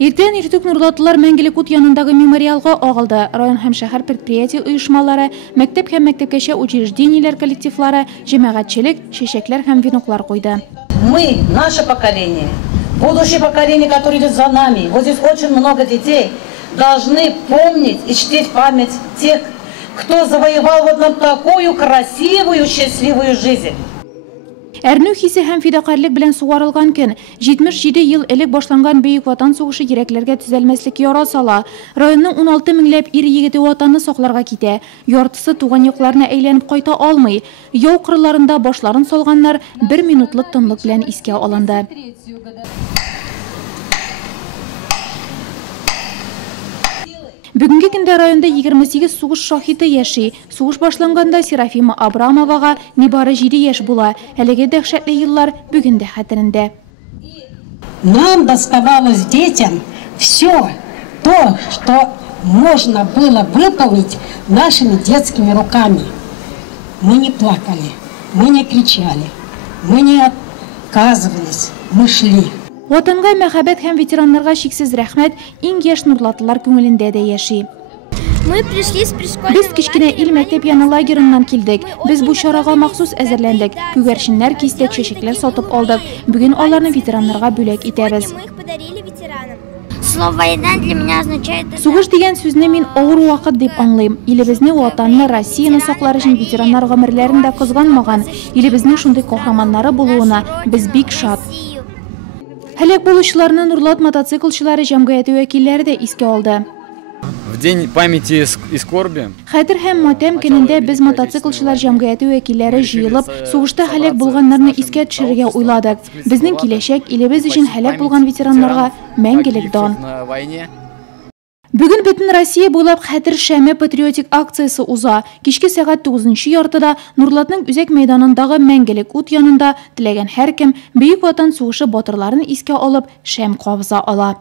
Иртен иртүк Нурлатылар мәңгелек ут янындагы мемориалга агылды. Район һәм шәһәр предприятие оешмалары, мәктәп һәм мәктәпкәчә учреждениеләр коллективлары, җәмәгатьчелек, чәчәкләр һәм веноклар куйды. Мы, наше поколение, будущее поколение, которое идет за нами, вот здесь очень много детей, должны помнить и чтить память тех, кто завоевал вот нам такую красивую, счастливую жизнь. Әрнү хисе һәм фидакарлык белән сугарылган көн, 77 ел элек башланган Бөек Ватан сугышы йөрәкләргә төзәлмәслек яра сала. Районның 16 меңләп ир-егете ватанны сакларга китә. Яртысы туган якларына әйләнеп кайта алмый. Яу кырларында башларын салганнар 1 минутлык тынлык белән искә алынды. Бүгінгі көндә районда 28 сугыш шахиты яши. Сугыш башланганда Серафима Абрамовага нибары 7 яшь була. Әлеге дәһшәтле еллар бүгендә хәтерендә. Нам доставалось детям все то, что можно было выполнить нашими детскими руками. Мы не плакали, мы не кричали, мы не отказывались, мы шли. Ватанга мәхәббәт һәм ветераннарга шиксез рәхмәт иң яшь Нурлатылар күңелендә дә яши. Без кечкенә ил мәктәп яны лагерыннан килдек. Без бу чарага махсус әзерләндек. Күгәрченнәр, кистәк, чәчәкләр сатып алдык. Бүген аларны ветераннарга бүләк итәбез. Сугыш дигән сүзне мин авыр вакыт дип аңлыйм. Илебезне, ватанны, Россияны саклар өчен ветераннар гомерләрендә кызганмаган, илебезнең шундый каһарманнары булуына без бик шат. Һәлак булучыларны Нурлат мотоциклчылары җәмгыяте вәкилләре дә искә алды. В день памяти и скорби. Хәтер һәм матәм көнендә без мотоциклчылар җәмгыяте вәкилләре җыелып, сугышта һәлак булганнарны искә төшерергә уйладык. Безнең киләчәк илебез өчен һәлак булган ветераннарга мәңгелек дан. Бүген бөтен Россия буйлап хәтер шәме патриотик акциясы уза. Кичке сәгать 9-нчы яртыда Нурлатның үзәк мәйданындагы мәңгелек ут янында теләгән һәркем Бөек Ватан сугышы батырларын искә алып шәм кабыза ала.